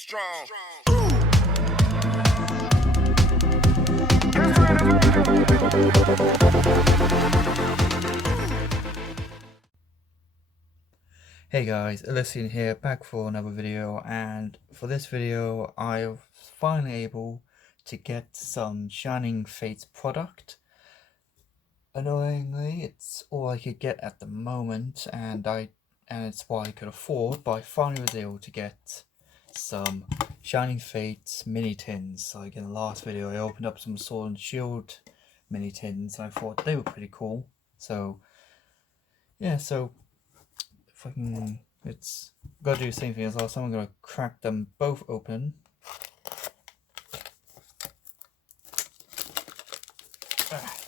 strong. Hey guys, Elysian here, back for another video, and for this video I was finally able to get some Shining Fates product. Annoyingly, it's all I could get at the moment, and it's what I could afford, but I finally was able to get some Shining Fates mini tins. Like in the last video I opened up some Sword and Shield mini tins and I thought they were pretty cool. So yeah, if I can, it's gotta do the same thing as last time. I'm gonna crack them both open.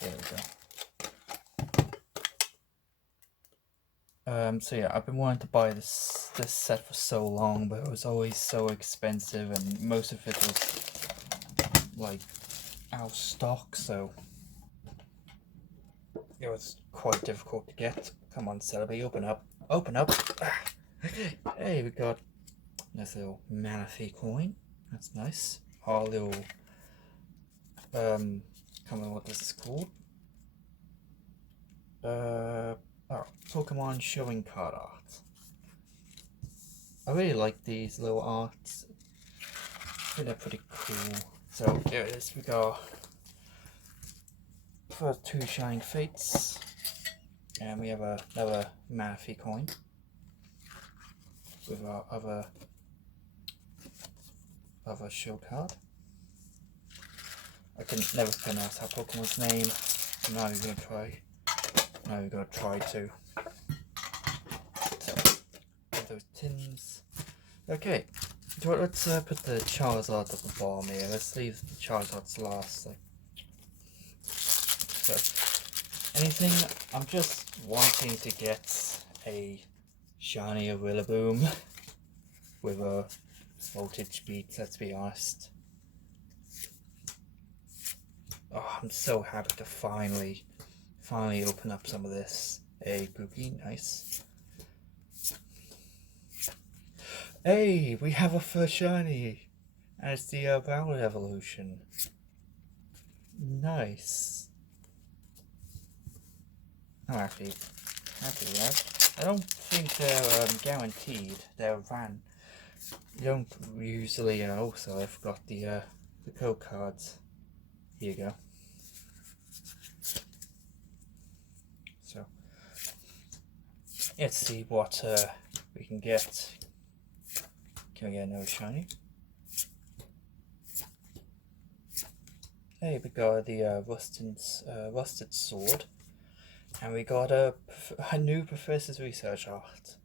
There we go. So yeah, I've been wanting to buy this set for so long, but it was always so expensive, and most of it was like out of stock, so it was quite difficult to get. Come on, Celebi, open up, open up. Hey, we got this little Manaphy coin. That's nice. Our little can't remember what this is called. Pokemon showing card art. I really like these little arts. I think they're pretty cool. So here it is. We got first two Shining Fates, and we have another Manaphy coin with our other show card. I can never pronounce that Pokemon's name. So now we're gonna try. Now we're gonna try to. So, get those tins. Okay, so let's put the Charizard at the bottom here. Let's leave the Charizards last. So, anything? I'm just wanting to get a shiny Rillaboom with a voltage beat. Let's be honest. Oh, I'm so happy to finally open up some of this. A Grookey, nice. Hey, we have a first shiny, and it's the Violet evolution. Nice. I'm actually happy with that. I don't think they're guaranteed. They're ran. You don't usually. Also, I forgot the code cards. Here you go. So let's see what we can get. Can we get another shiny? Hey, we got the rusted sword, and we got a new Professor's research art.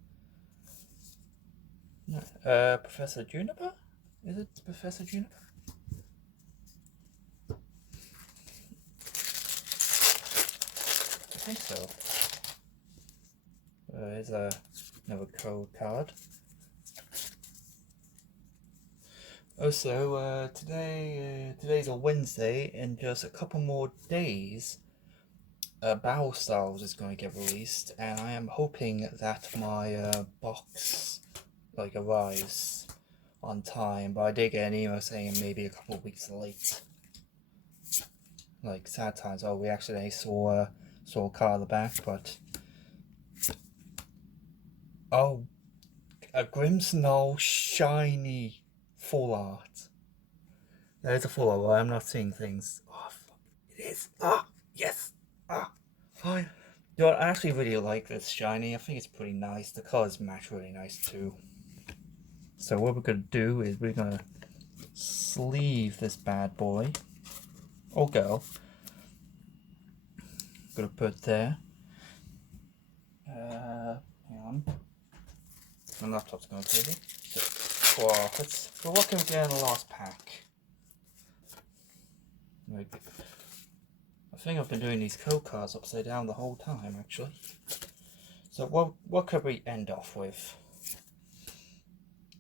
No, Professor Juniper? Is it Professor Juniper? I think so. Here's another code card. Also, today's a Wednesday, and just a couple more days, Battle Styles is going to get released, and I am hoping that my box arrives on time. But I did get an email saying maybe a couple of weeks late. Like sad times. Oh, we actually saw a card on the back, but oh, a Grimmsnarl shiny full art. That is a full art, but I'm not seeing things. Oh, fuck. It is. Ah, yes. Ah, fine. You know what, I actually really like this shiny. I think it's pretty nice. The colors match really nice too. So what we're gonna do is we're gonna sleeve this bad boy. Or girl. Gonna put there. Hang on. My laptop's going crazy. So, what can we get in the last pack? Like, I think I've been doing these code cards upside down the whole time, actually. So what could we end off with?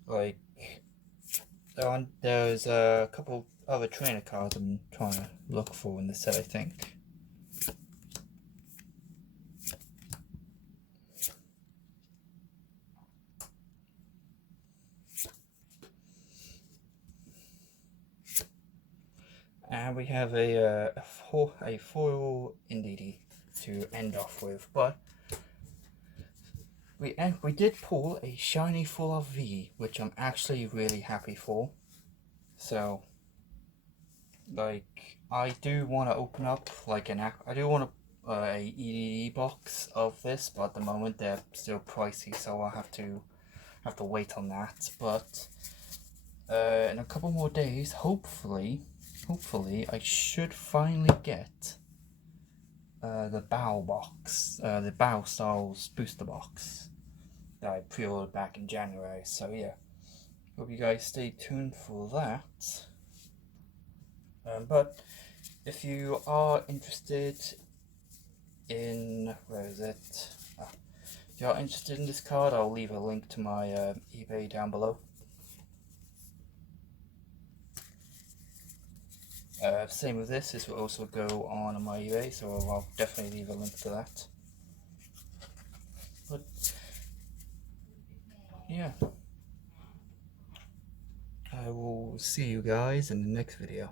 Like, there's a couple other trainer cards I'm trying to look for in this set, I think. And we have a foil Indeedee to end off with, but we did pull a shiny full of V, which I'm actually really happy for. So, like, I do want to open up like I do want a EDD box of this, but at the moment they're still pricey, so I'll have to wait on that. But in a couple more days, hopefully, I should finally get the Bow box, the Bow Styles booster box that I pre-ordered back in January. So yeah, hope you guys stay tuned for that. But if you are interested in, where is it? If you are interested in this card, I'll leave a link to my eBay down below. Same with this will also go on my eBay, so I'll definitely leave a link to that. But yeah, I will see you guys in the next video.